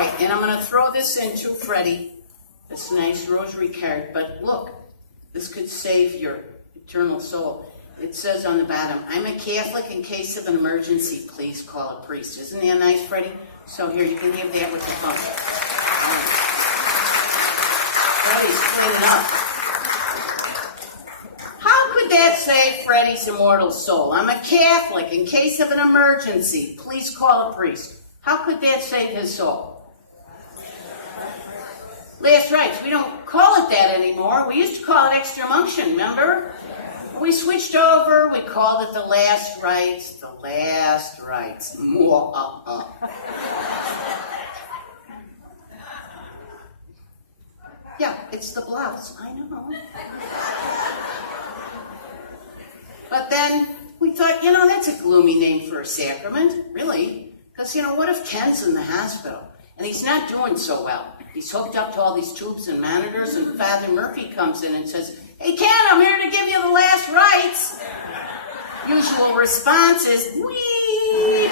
right, and I'm going to throw this into Freddie, this nice rosary card. But look, this could save your eternal soul. It says on the bottom, I'm a Catholic. In case of an emergency, please call a priest. Isn't that nice, Freddie? So here, you can have that with the phone. Freddie's cleaning up. How could that save Freddie's immortal soul? I'm a Catholic. In case of an emergency, please call a priest. How could that save his soul? Last rites. We don't call it that anymore. We used to call it extreme unction, remember? We switched over. We called it the last rites. The last rites. Yeah, it's the bluffs. I know. But then we thought, that's a gloomy name for a sacrament, really. Because, what if Ken's in the hospital and he's not doing so well? He's hooked up to all these tubes and monitors, and Father Murphy comes in and says, hey, Ken, I'm here to give you the last rites. Usual response is, wee.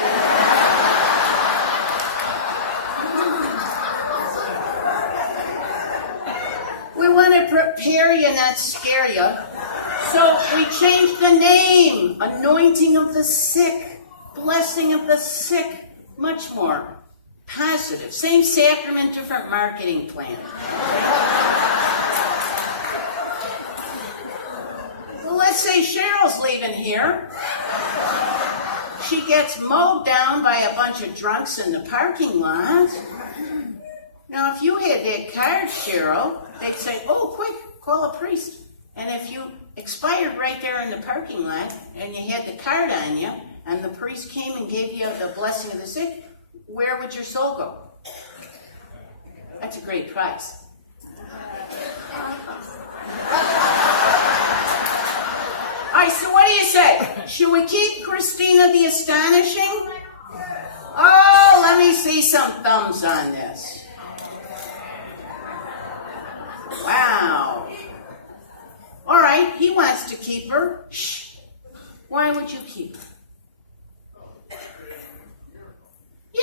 We want to prepare you, not scare you. So we changed the name. Anointing of the sick. Blessing of the sick. Much more positive. Same sacrament, different marketing plan. Well, let's say Cheryl's leaving here. She gets mowed down by a bunch of drunks in the parking lot. Now, if you had that card, Cheryl, they'd say, oh, quick, call a priest. And if you expired right there in the parking lot and you had the card on you and the priest came and gave you the blessing of the sick, where would your soul go? That's a great prize. All right, so what do you say? Should we keep Christina the Astonishing? Oh, let me see some thumbs on this. Wow. All right, he wants to keep her. Shh. Why would you keep her?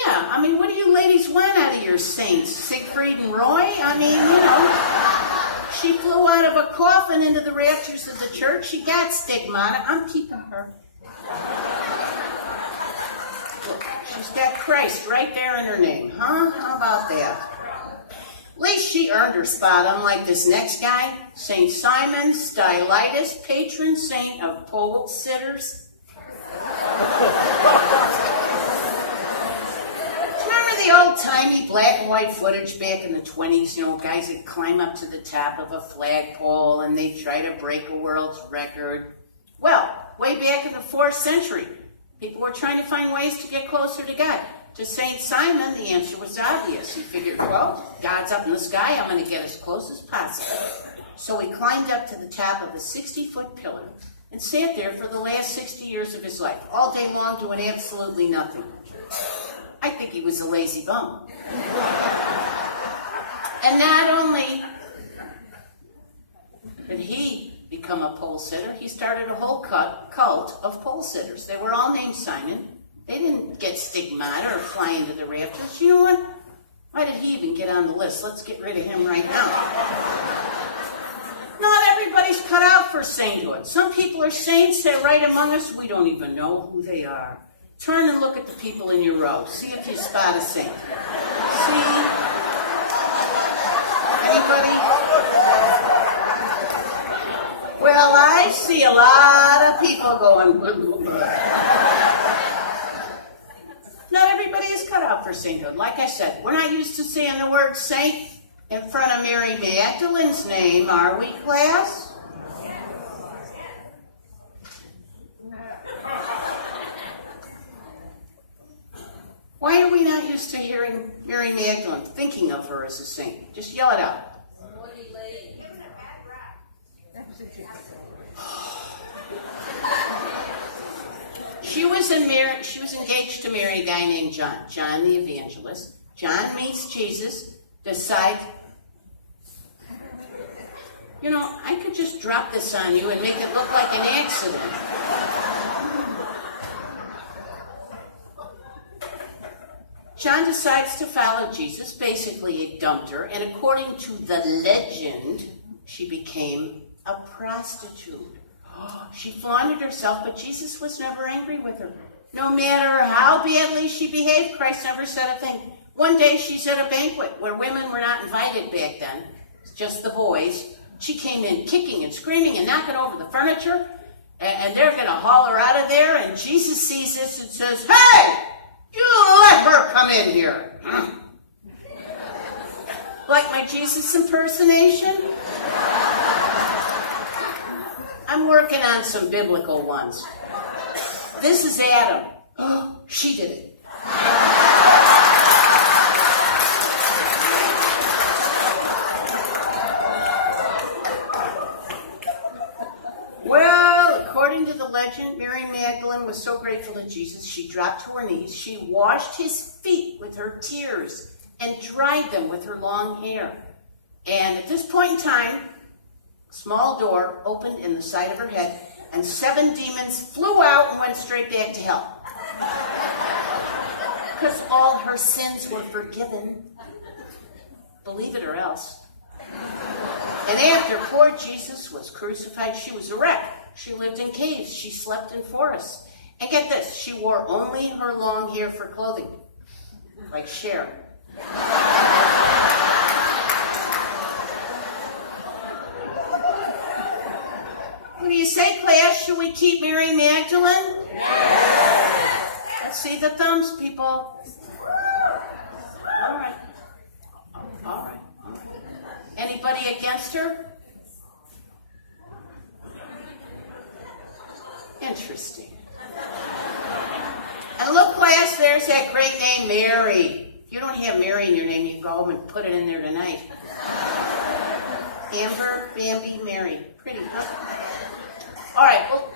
Yeah, what do you ladies want out of your saints? Siegfried and Roy? She flew out of a coffin into the rafters of the church. She got stigmata. I'm keeping her. Look, she's got Christ right there in her name, huh? How about that? At least she earned her spot, unlike this next guy, St. Simon Stylitis, patron saint of pole sitters. Remember the old-timey black and white footage back in the 20s, guys that climb up to the top of a flagpole and they try to break a world's record? Well, way back in the 4th century, people were trying to find ways to get closer to God. To St. Simon, the answer was obvious. He figured, well, God's up in the sky, I'm going to get as close as possible. So he climbed up to the top of a 60-foot pillar and sat there for the last 60 years of his life, all day long doing absolutely nothing. I think he was a lazy bum. And not only did he become a pole sitter, he started a whole cult of pole sitters. They were all named Simon. They didn't get stigmata or fly into the rafters. You know what? Why did he even get on the list? Let's get rid of him right now. Not everybody's cut out for sainthood. Some people are saints. They're right among us. We don't even know who they are. Turn and look at the people in your row. See if you spot a saint. See? Anybody? Well, I see a lot of people going, blah, blah, blah. Not everybody is cut out for sainthood. Like I said, we're not used to saying the word saint in front of Mary Magdalene's name, are we, class? Why are we not used to hearing Mary Magdalene, thinking of her as a saint? Just yell it out. She was engaged to marry a guy named John the Evangelist. John meets Jesus, decides, I could just drop this on you and make it look like an accident. John decides to follow Jesus. Basically, he dumped her, and according to the legend, she became a prostitute. She flaunted herself, but Jesus was never angry with her. No matter how badly she behaved, Christ never said a thing. One day, she's at a banquet where women were not invited back then, just the boys. She came in kicking and screaming and knocking over the furniture, and they're going to haul her out of there, and Jesus sees this and says, "Hey, you let her come in here." Like my Jesus impersonation? I'm working on some biblical ones. This is Adam. Oh, she did it. Well, according to the legend, Mary Magdalene was so grateful to Jesus, she dropped to her knees. She washed his feet with her tears and dried them with her long hair. And at this point in time, a small door opened in the side of her head, and 7 demons flew out and went straight back to hell. Because all her sins were forgiven. Believe it or else. And after poor Jesus was crucified, she was a wreck. She lived in caves. She slept in forests. And get this, she wore only her long hair for clothing. Like Sharon. What do you say, class? Should we keep Mary Magdalene? Yes. Let's see the thumbs, people. All right. All right. Anybody against her? Interesting. And look, class, there's that great name, Mary. If you don't have Mary in your name, you can go home and put it in there tonight. Amber, Bambi, Mary. Pretty, huh? All right, well,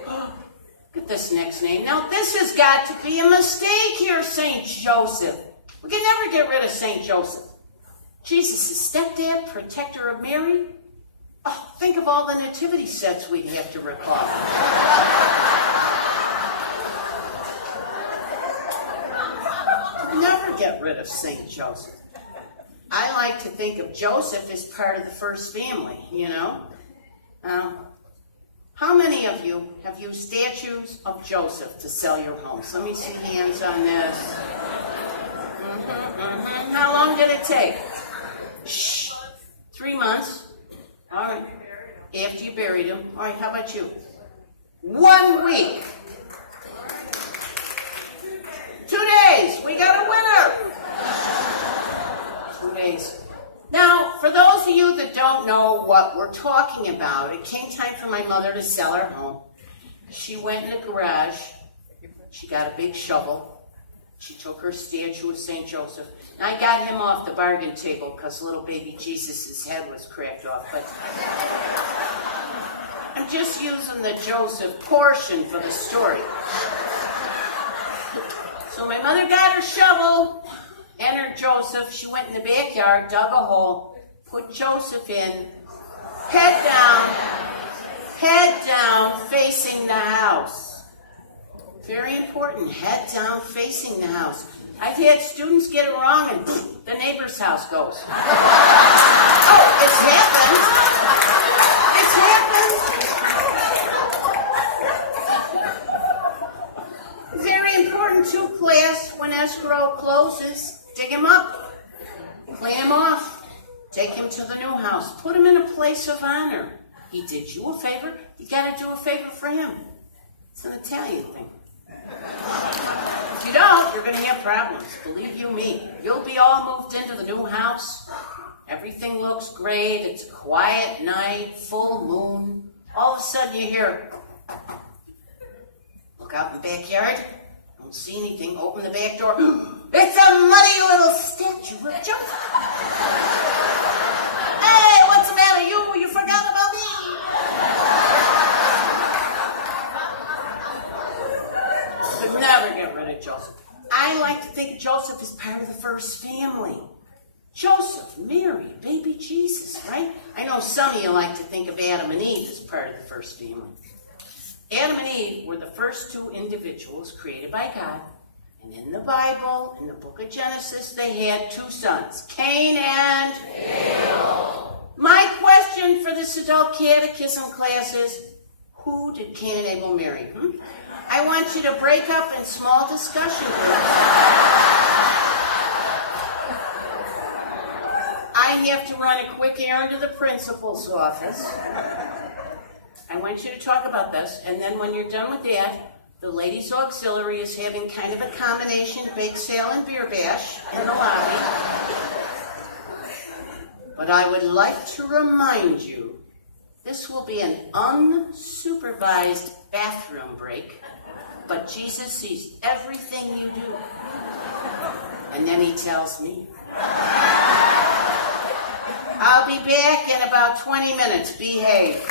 look at this next name. Now, this has got to be a mistake here, St. Joseph. We can never get rid of St. Joseph. Jesus' stepdad, protector of Mary. Oh, think of all the nativity sets we'd have to recall. Never get rid of St. Joseph. I like to think of Joseph as part of the first family, you know? How many of you have used statues of Joseph to sell your homes? Let me see hands on this. How long did it take? Shh. 3 months. All right. After you buried him. All right, how about you? 1 week. 2 days. We got a winner. 2 days. Now, for those of you that don't know what we're talking about, it came time for my mother to sell her home. She went in the garage. She got a big shovel. She took her statue of St. Joseph. And I got him off the bargain table because little baby Jesus' head was cracked off. But I'm just using the Joseph portion for the story. So my mother got her shovel, entered Joseph. She went in the backyard, dug a hole, put Joseph in, head down, facing the house. Very important, head down, facing the house. I've had students get it wrong and the neighbor's house goes. Oh, it's happened. It's happened. Very important too, class, when escrow closes, dig him up, clean him off, take him to the new house, put him in a place of honor. He did you a favor, you got to do a favor for him. It's an Italian thing. If you don't, you're going to have problems. Believe you me. You'll be all moved into the new house. Everything looks great. It's a quiet night, full moon. All of a sudden you hear, look out in the backyard. Don't see anything. Open the back door. It's a muddy little statue of Joseph. Hey, what's the matter? You forgot about me. But never get rid of Joseph. I like to think Joseph is part of the first family. Joseph, Mary, baby Jesus, right? I know some of you like to think of Adam and Eve as part of the first family. Adam and Eve were the first 2 individuals created by God, And in the Bible, in the book of Genesis, they had 2 sons, Cain and Abel. My question for this adult catechism class is, who did Cain and Abel marry? I want you to break up in small discussion groups. I have to run a quick errand to the principal's office. I want you to talk about this, and then when you're done with that, the ladies' auxiliary is having kind of a combination bake sale and beer bash in the lobby. But I would like to remind you, this will be an unsupervised bathroom break, but Jesus sees everything you do. And then he tells me. I'll be back in about 20 minutes. Behave.